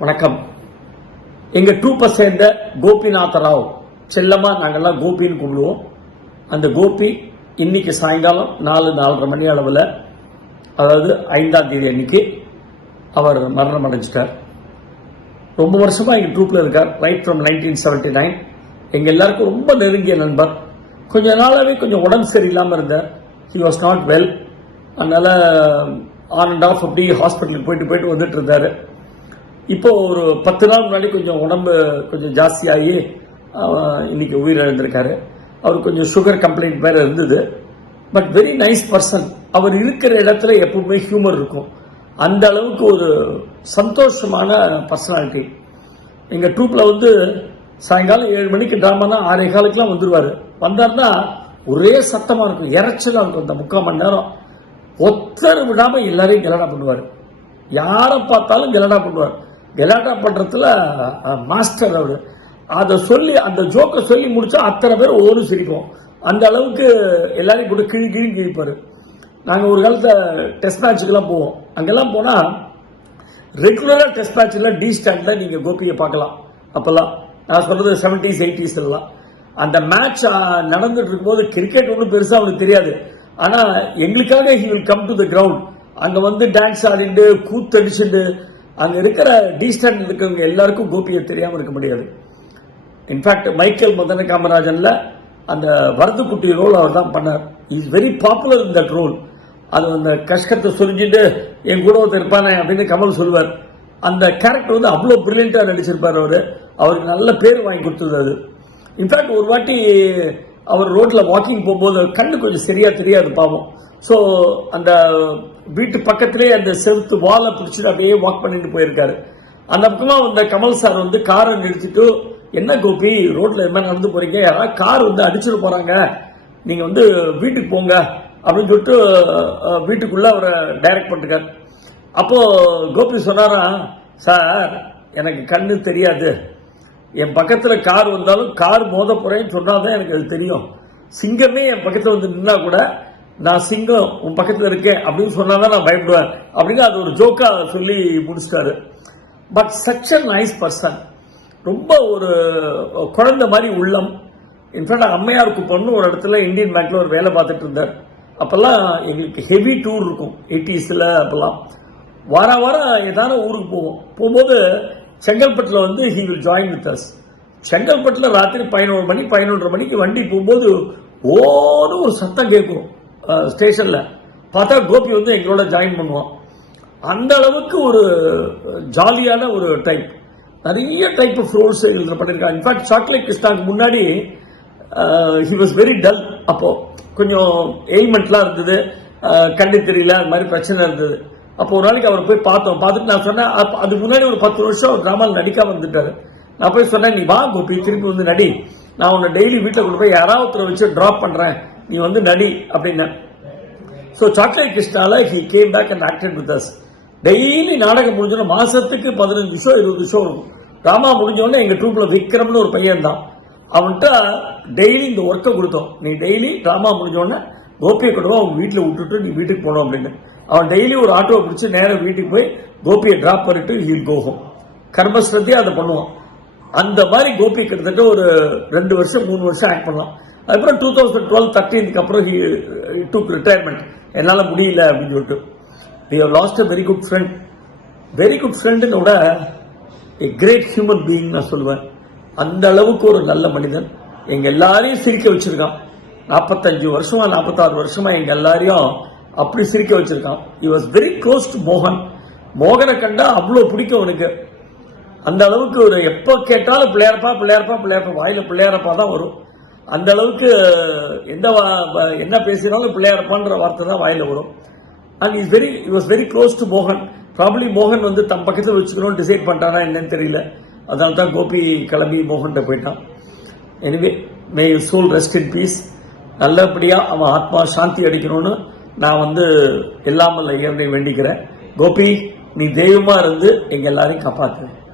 வணக்கம். எங்க ட்ரூப்பை சேர்ந்த கோபிநாத ராவ் செல்லமா நாங்கெல்லாம் கோபின்னு கூப்பிடுவோம் அந்த கோபி இன்னைக்கு சாயங்காலம் நாலு நாலரை மணி அளவில் அதாவது ஐந்தாம் தேதி அன்னைக்கு அவர் மரணம் அடைஞ்சிட்டார். ரொம்ப வருஷமா எங்க ட்ரூப்ல இருக்கார் right from nineteen seventy nine எங்க எல்லாருக்கும் ரொம்ப நெருங்கிய நண்பர். கொஞ்ச நாளாவே கொஞ்சம் உடம்பு சரியில்லாமல் இருந்தார். ஹி வாஸ் நாட் வெல் அதனால ஆன் அண்ட் ஆஃப் அப்படி ஹாஸ்பிட்டலுக்கு போயிட்டு போயிட்டு வந்துட்டு இருந்தாரு. இப்போ ஒரு பத்து நாள் முன்னாடி கொஞ்சம் உடம்பு கொஞ்சம் ஜாஸ்தியாகி இன்னைக்கு உயிரிழந்திருக்காரு. அவர் கொஞ்சம் சுகர் கம்ப்ளைண்ட் வேற இருந்தது. பட் வெரி நைஸ் பர்சன் அவர் இருக்கிற இடத்துல எப்பவுமே ஹியூமர் இருக்கும். அந்த அளவுக்கு ஒரு சந்தோஷமான பர்சனாலிட்டி எங்கள் ட்ரூப்பில் வந்து சாயங்காலம் ஏழு மணிக்கு டிராமானா ஆறே காலுக்குலாம் வந்துடுவார் வந்தாருன்னா ஒரே சத்தமாக இருக்கும். இறைச்சலாக இருக்கும். அந்த முக்கால் மணி நேரம். ஒத்தர் விடாமல் எல்லாரையும் கெலடா பண்ணுவார். யாரை பார்த்தாலும் கெலடா பண்ணுவார். கலாட்டா பண்றதுல மாஸ்டர் அவர். அதை சொல்லி அந்த ஜோக்கை சொல்லி முடிச்சா அத்தனை பேர் ஒரு சிரிப்போம் அந்த அளவுக்கு எல்லாரையும் போட்டு கிழி கிழி கிழிப்பாரு. நாங்கள் ஒரு காலத்தில் டெஸ்ட் மேட்சுக்கெல்லாம் போவோம். அங்கெல்லாம் போனால் ரெகுலராக டெஸ்ட் மேட்ச்சில் டி ஸ்டாண்டில் நீங்கள் கோபியை பார்க்கலாம். அப்போல்லாம். நான் சொல்கிறது செவன்டிஸ் எயிட்டிஸ் எல்லாம் அந்த மேட்ச் நடந்துட்டு இருக்கும்போது கிரிக்கெட் ஒன்றும் பெருசாக அவனுக்கு தெரியாது. ஆனால் எங்களுக்காக he will come to the ground அங்கே வந்து டான்ஸ் ஆடிட்டு கூத்தடிச்சுட்டு அங்கே இருக்கிற டி ஸ்டாண்ட் இருக்கிறவங்க எல்லாருக்கும் கோபியை தெரியாமல் இருக்க முடியாது. இன்ஃபேக்ட் மைக்கேல் மதன காமராஜனில் அந்த வரதுக்குட்டி ரோல் அவர் தான் பண்ணார். Is very popular in that role அது அந்த கஷ்டத்தை சொரிஞ்சுட்டு என் கூட ஒருத்தர் இருப்பானே அப்படின்னு கமல் சொல்லுவார். அந்த கேரக்டர் வந்து அவ்வளோ பிரில்லியண்ட்டாக நடிச்சிருப்பார் அவர். அவருக்கு நல்ல பேர் வாங்கி கொடுத்தது அது இன்ஃபேக்ட் ஒரு வாட்டி அவர் ரோட்டில் வாக்கிங் போகும்போது கண்ணு கொஞ்சம் சரியாக தெரியாது பாவம். ஸோ அந்த வீட்டு பக்கத்திலே அந்த செவுத்து வாலை பிடிச்சிட்டு அப்படியே வாக் பண்ணிட்டு போயிருக்காரு. அந்த பக்கமா வந்த கமல் சார் வந்து காரை நிறுத்திட்டு என்ன கோபி ரோட்ல என்ன நடந்து போறீங்க? யாராவது கார் வந்து அடிச்சிட்டு போறாங்க. நீங்க வந்து வீட்டுக்கு போங்க. அப்படின்னு சொல்லிட்டு வீட்டுக்குள்ள அவரை டைரக்ட் பண்ணிருக்காரு அப்போ கோபி சொன்னாரா சார் எனக்கு கண்ணு தெரியாது. என் பக்கத்துல கார் வந்தாலும் கார் மோத போறேன்னு சொன்னாதான் எனக்கு அது தெரியும். சிங்கமே என் பக்கத்துல வந்து நின்னா கூட நான் சிங்கம் உன் பக்கத்தில் இருக்கேன் அப்படின்னு சொன்னாதான் நான் பயப்படுவேன். அப்படின்னு அது ஒரு ஜோக்கா சொல்லி முடிச்சிட்டாரு. But such a nice person ரொம்ப ஒரு குழந்த மாதிரி உள்ளம். இன்ஃபேக்ட் அம்மையாருக்கு பொண்ணு ஒரு இடத்துல இந்தியன் பேங்க்ல ஒரு வேலை பார்த்துட்டு இருந்தார். அப்பெல்லாம் எங்களுக்கு ஹெவி டூர் இருக்கும். எயிட்டிஸில் அப்பெல்லாம். வார வாரம் ஏதான ஊருக்கு போவோம். போகும்போது செங்கல்பட்டில் வந்து he will join with us செங்கல்பட்டில் ராத்திரி பதினோரு மணி பதினொன்றரை மணிக்கு வண்டி போகும்போது ஓன்னு ஒரு சத்தம் கேட்கும். ஸ்டேஷனில். பார்த்தா கோபி வந்து எங்களோட ஜாயின் பண்ணுவான். அந்த அளவுக்கு ஒரு ஜாலியான ஒரு டைப் நிறைய டைப் ஆஃப் ரோல்ஸ் இதில் பண்ணியிருக்காங்க இன்ஃபேக்ட் சாக்லேட் கிருஷ்ணாக்கு முன்னாடி ஹி வாஸ் வெரி டல் அப்போது கொஞ்சம் எய்மெண்ட்லாம் இருந்தது. கண்டு தெரியல அது மாதிரி பிரச்சனை இருந்தது. அப்போ ஒரு நாளைக்கு அவர் போய் பார்த்தோம். பார்த்துட்டு நான் சொன்னேன் அப்போ அதுக்கு முன்னாடி ஒரு பத்து வருஷம் டிராமாவில் நடிக்காம வந்துட்டாரு. நான் போய் சொன்னேன் நீ வா கோபி திருப்பி வந்து நடி. நான் உன்னை டெய்லி வீட்டில் கொண்டு போய் யாராவது ஒருத்தரை வச்சு ட்ராப் பண்ணுறேன் நீ வந்து நடி அப்படின்னேன் so chocolate கிருஷ்ணால he came back and acted with us daily நாடகம் முடிஞ்சோன்னா மாசத்துக்கு பதினஞ்சு ஷோ இருபது ஷோ இருக்கும் ராமா முடிஞ்சோடனே எங்கள் ட்ரூப்பில் விக்ரம்னு ஒரு பையன் தான் அவன்கிட்ட டெய்லி இந்த ஒர்க்கை கொடுத்தோம். நீ டெய்லி ட்ராமா முடிஞ்சோடனே கோபியை கொண்டு அவங்க வீட்டில் விட்டுட்டு நீ வீட்டுக்கு போனோம் அப்படின்னு. அவன் டெய்லி ஒரு ஆட்டோவை பிடிச்சி நேராக வீட்டுக்கு போய் கோபியை ட்ராப் பண்ணிட்டு ஹீல் கோகம் கர்மஸ்ரத்தையே அதை பண்ணுவான். அந்த மாதிரி கோபி கிட்டத்தட்ட ஒரு ரெண்டு வருஷம் மூணு வருஷம் ஆக்ட் பண்ணலாம். அதுக்கப்புறம் டூ தௌசண்ட் டுவெல் தேர்ட்டீனுக்கு அப்புறம் டுக் ரிட்டையர்மெண்ட் என்னால் முடியல அப்படின்னு சொல்லிட்டு. We have lost a very good friend very good ஃப்ரெண்டுன்னு விட ஏ கிரேட் ஹியூமன் பீயிங் நான் சொல்லுவேன். அந்த அளவுக்கு ஒரு நல்ல மனிதன். எங்கள் எல்லாரையும் சிரிக்க வச்சுருக்கான். நாற்பத்தஞ்சு வருஷமா நாற்பத்தாறு வருஷமா எங்கள் எல்லாரையும் அப்படி சிரிக்க வச்சுருக்கான். He was very close to மோகன் மோகனை கண்டா அவ்வளோ பிடிக்கும் அவனுக்கு. அந்த அளவுக்கு ஒரு எப்போ கேட்டாலும் பிள்ளையாரப்பா பிள்ளையாரப்பா பிள்ளையாரப்பா வாயில் பிள்ளையாரப்பா தான் வரும். அந்த அளவுக்கு எந்த வா- என்ன பேசினாலும் பிள்ளையாரப்பான்ற வார்த்தை தான் வாயில வரும். And is very was very close to மோகன் ப்ராப்ளி மோகன் வந்து தம் பக்கத்தில் வச்சுக்கணும்னு டிசைட் பண்ணிட்டானா என்னன்னு தெரியல. அதனால தான் கோபி கிளம்பி மோகன்கிட்ட போயிட்டான். Anyway may soul rest in peace நல்லபடியாக அவன் ஆத்மா சாந்தி அடிக்கணும்னு நான் வந்து எல்லாமல் இறைவனை வேண்டிக்கிறேன். கோபி நீ தெய்வமாக இருந்து எங்கள் எல்லாரையும் காப்பாற்றுவேன்